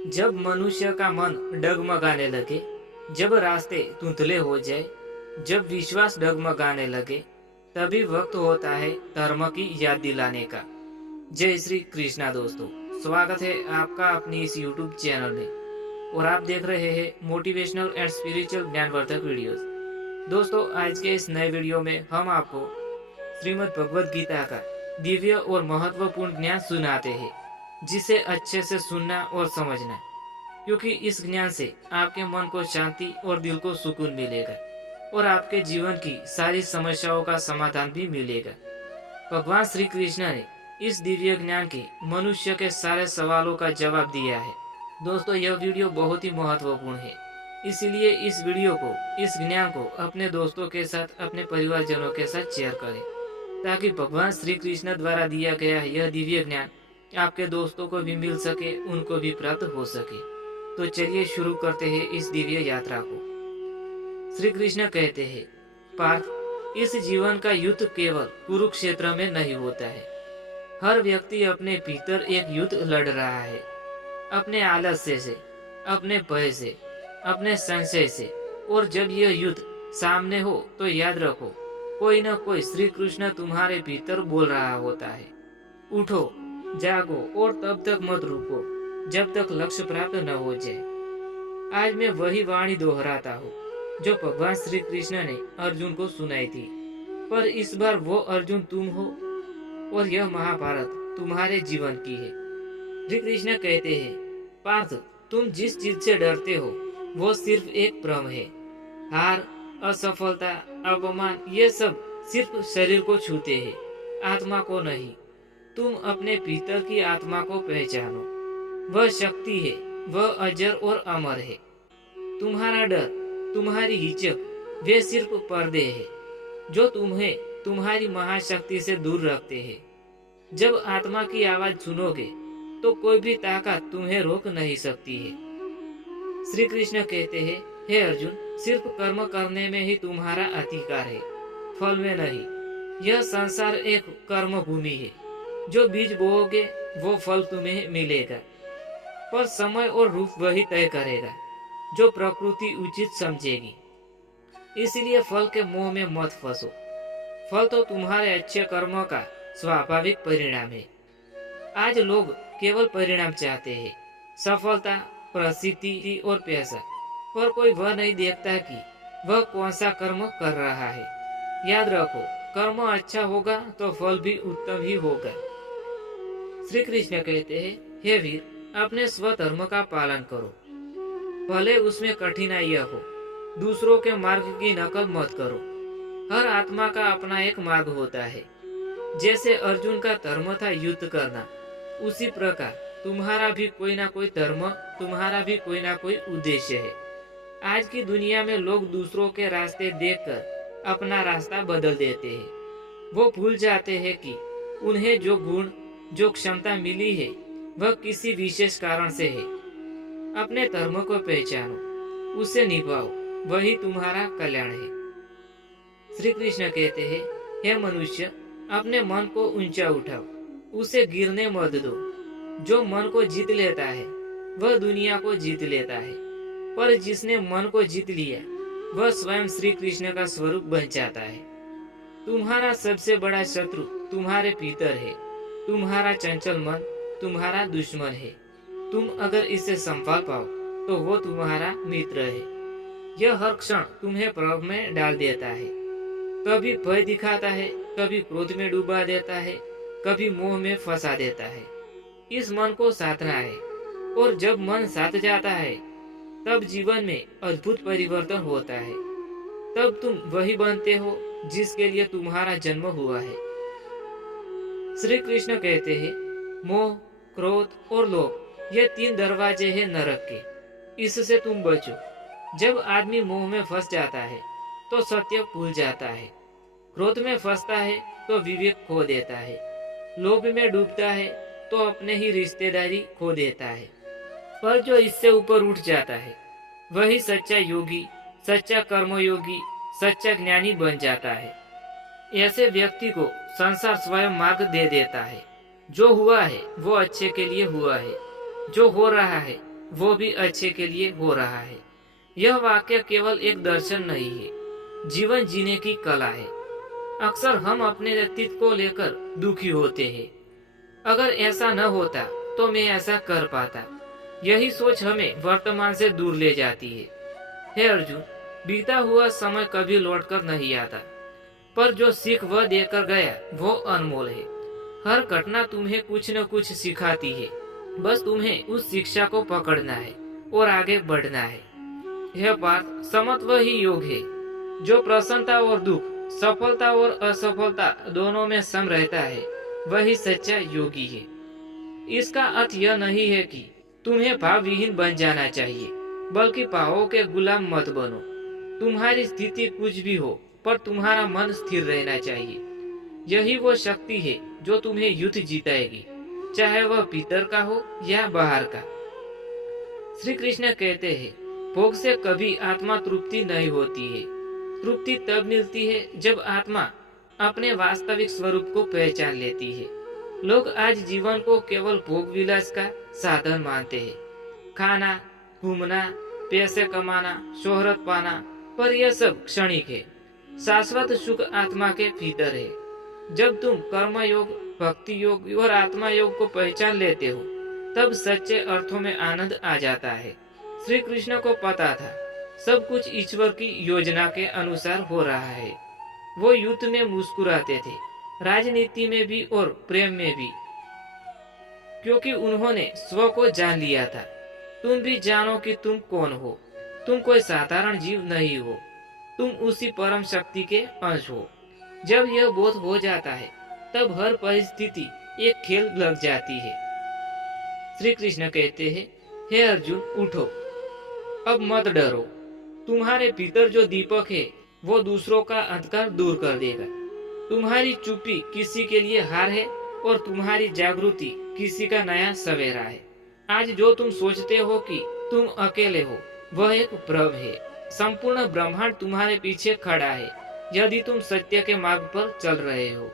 जब मनुष्य का मन डगमगाने लगे, जब रास्ते धुंधले हो जाए, जब विश्वास डगमगाने लगे, तभी वक्त होता है धर्म की याद दिलाने का। जय श्री कृष्णा दोस्तों, स्वागत है आपका अपनी इस यूट्यूब चैनल में और आप देख रहे हैं मोटिवेशनल एंड स्पिरिचुअल ज्ञानवर्धक वीडियोस। दोस्तों, आज के इस नए वीडियो में हम आपको श्रीमद् भगवद गीता का दिव्य और महत्वपूर्ण ज्ञान सुनाते हैं, जिसे अच्छे से सुनना और समझना, क्योंकि इस ज्ञान से आपके मन को शांति और दिल को सुकून मिलेगा और आपके जीवन की सारी समस्याओं का समाधान भी मिलेगा। भगवान श्री कृष्ण ने इस दिव्य ज्ञान के मनुष्य के सारे सवालों का जवाब दिया है। दोस्तों, यह वीडियो बहुत ही महत्वपूर्ण है, इसीलिए इस वीडियो को, इस ज्ञान को अपने दोस्तों के साथ, अपने परिवारजनों के साथ शेयर करें, ताकि भगवान श्री कृष्ण द्वारा दिया गया यह दिव्य ज्ञान आपके दोस्तों को भी मिल सके, उनको भी प्राप्त हो सके। तो चलिए शुरू करते हैं इस दिव्य यात्रा को। श्री कृष्ण कहते हैं, पार्थ, इस जीवन का युद्ध केवल कुरुक्षेत्र में नहीं होता है। हर व्यक्ति अपने भीतर एक युद्ध लड़ रहा है, अपने आलस्य से, अपने भय से, अपने संशय से। और जब यह युद्ध सामने हो तो याद रखो, कोई न कोई श्री कृष्ण तुम्हारे भीतर बोल रहा होता है, उठो, जागो और तब तक मत रुको जब तक लक्ष्य प्राप्त न हो जाए। आज मैं वही वाणी दोहराता हूँ जो भगवान श्री कृष्ण ने अर्जुन को सुनाई थी, पर इस बार वो अर्जुन तुम हो और यह महाभारत तुम्हारे जीवन की है। श्री कृष्ण कहते हैं, पार्थ, तुम जिस चीज से डरते हो वो सिर्फ एक भ्रम है। हार, असफलता, अपमान, ये सब सिर्फ शरीर को छूते हैं, आत्मा को नहीं। तुम अपने भीतर की आत्मा को पहचानो, वह शक्ति है, वह अजर और अमर है। तुम्हारा डर, तुम्हारी हिचक, वे सिर्फ पर्दे हैं जो तुम्हें तुम्हारी महाशक्ति से दूर रखते हैं। जब आत्मा की आवाज सुनोगे तो कोई भी ताकत तुम्हें रोक नहीं सकती है। श्री कृष्ण कहते हैं, हे अर्जुन, सिर्फ कर्म करने में ही तुम्हारा अधिकार है, फल में नहीं। यह संसार एक कर्म भूमि है, जो बीज बोओगे वो फल तुम्हें मिलेगा, पर समय और रूप वही तय करेगा जो प्रकृति उचित समझेगी। इसलिए फल के मोह में मत फंसो। फल तो तुम्हारे अच्छे कर्मों का स्वाभाविक परिणाम है। आज लोग केवल परिणाम चाहते हैं, सफलता, प्रसिद्धि और पैसा, पर कोई वह नहीं देखता कि वह कौन सा कर्म कर रहा है। याद रखो, कर्म अच्छा होगा तो फल भी उत्तम ही होगा। श्री कृष्ण कहते हैं, हे वीर, अपने स्वधर्म का पालन करो, भले उसमें कठिनाइयां हो। दूसरों के मार्ग की नकल मत करो। हर आत्मा का अपना एक मार्ग होता है। जैसे अर्जुन का धर्म था युद्ध करना, उसी प्रकार तुम्हारा भी कोई ना कोई धर्म, तुम्हारा भी कोई ना कोई उद्देश्य है। आज की दुनिया में लोग दूसरों के रास्ते देखकर अपना रास्ता बदल देते हैं। वो भूल जाते हैं कि उन्हें जो गुण, जो क्षमता मिली है वह किसी विशेष कारण से है। अपने धर्म को पहचानो, उसे निभाओ, वही तुम्हारा कल्याण है। श्री कृष्ण कहते हैं, हे मनुष्य, अपने मन को ऊंचा उठाओ, उसे गिरने मत दो। जो मन को जीत लेता है वह दुनिया को जीत लेता है, पर जिसने मन को जीत लिया वह स्वयं श्री कृष्ण का स्वरूप बन जाता है। तुम्हारा सबसे बड़ा शत्रु तुम्हारे भीतर है। तुम्हारा चंचल मन तुम्हारा दुश्मन है। तुम अगर इसे संभाल पाओ तो वो तुम्हारा मित्र है। यह हर क्षण तुम्हें प्रभाव में डाल देता है, कभी भय दिखाता है, कभी क्रोध में डुबा देता है, कभी मोह में फंसा देता है। इस मन को साधना है, और जब मन साध जाता है तब जीवन में अद्भुत परिवर्तन होता है। तब तुम वही बनते हो जिसके लिए तुम्हारा जन्म हुआ है। श्री कृष्ण कहते हैं, मोह, क्रोध और लोभ, ये 3 दरवाजे हैं नरक के, इससे तुम बचो। जब आदमी मोह में फंस जाता है तो सत्य भूल जाता है, क्रोध में फंसता है तो विवेक खो देता है, लोभ में डूबता है तो अपने ही रिश्तेदारी खो देता है। पर जो इससे ऊपर उठ जाता है वही सच्चा योगी, सच्चा कर्मयोगी, सच्चा ज्ञानी बन जाता है। ऐसे व्यक्ति को संसार स्वयं मार्ग दे देता है। जो हुआ है वो अच्छे के लिए हुआ है, जो हो रहा है वो भी अच्छे के लिए हो रहा है। यह वाक्य केवल एक दर्शन नहीं है, जीवन जीने की कला है। अक्सर हम अपने व्यक्तित्व को लेकर दुखी होते हैं। अगर ऐसा न होता तो मैं ऐसा कर पाता। यही सोच हमें वर्तमान से दूर ले जाती है। हे अर्जुन, बीता हुआ समय कभी लौटकर नहीं आता, पर जो सीख वह देकर गया वो अनमोल है। हर घटना तुम्हें कुछ न कुछ सिखाती है, बस तुम्हें उस शिक्षा को पकड़ना है और आगे बढ़ना है। यह पार्थ, समत्व ही योग है। जो प्रसन्नता और दुख, सफलता और असफलता दोनों में सम रहता है, वही सच्चा योगी है। इसका अर्थ यह नहीं है कि तुम्हें भाव विहीन बन जाना चाहिए, बल्कि भावों के गुलाम मत बनो। तुम्हारी स्थिति कुछ भी हो, पर तुम्हारा मन स्थिर रहना चाहिए। यही वो शक्ति है जो तुम्हें युद्ध जीताएगी, चाहे वह भीतर का हो या बाहर का। श्री कृष्ण कहते हैं, भोग से कभी आत्मा तृप्ति नहीं होती है। तृप्ति तब मिलती है जब आत्मा अपने वास्तविक स्वरूप को पहचान लेती है। लोग आज जीवन को केवल भोग विलास का साधन मानते हैं। खाना, घूमना, पैसे कमाना, शोहरत पाना, पर यह सब क्षणिक है। शाश्वत सुख आत्मा के भीतर है। जब तुम कर्म योग, भक्ति योग और आत्मा योग को पहचान लेते हो, तब सच्चे अर्थों में आनंद आ जाता है। श्री कृष्ण को पता था सब कुछ ईश्वर की योजना के अनुसार हो रहा है। वो युद्ध में मुस्कुराते थे, राजनीति में भी और प्रेम में भी, क्योंकि उन्होंने स्व को जान लिया था। तुम भी जानो कि तुम कौन हो। तुम कोई साधारण जीव नहीं हो, तुम उसी परम शक्ति के अंश हो। जब यह बोध हो जाता है, तब हर परिस्थिति एक खेल लग जाती है। श्री कृष्ण कहते हैं, हे अर्जुन, उठो, अब मत डरो। तुम्हारे भीतर जो दीपक है वो दूसरों का अंधकार दूर कर देगा। तुम्हारी चुप्पी किसी के लिए हार है और तुम्हारी जागृति किसी का नया सवेरा है। आज जो तुम सोचते हो कि तुम अकेले हो, वह एक भ्रम है। संपूर्ण ब्रह्मांड तुम्हारे पीछे खड़ा है, यदि तुम सत्य के मार्ग पर चल रहे हो।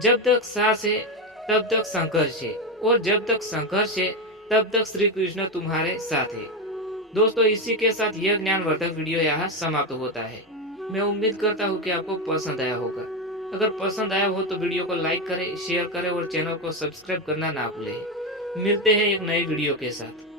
जब तक सांस है तब तक संघर्ष है, और जब तक संघर्ष है तब तक श्री कृष्ण तुम्हारे साथ है। दोस्तों, इसी के साथ यह ज्ञानवर्धक वीडियो यहाँ समाप्त होता है। मैं उम्मीद करता हूँ कि आपको पसंद आया होगा। अगर पसंद आया हो तो वीडियो को लाइक करें, शेयर करें और चैनल को सब्सक्राइब करना ना भूलें। मिलते हैं एक नए वीडियो के साथ।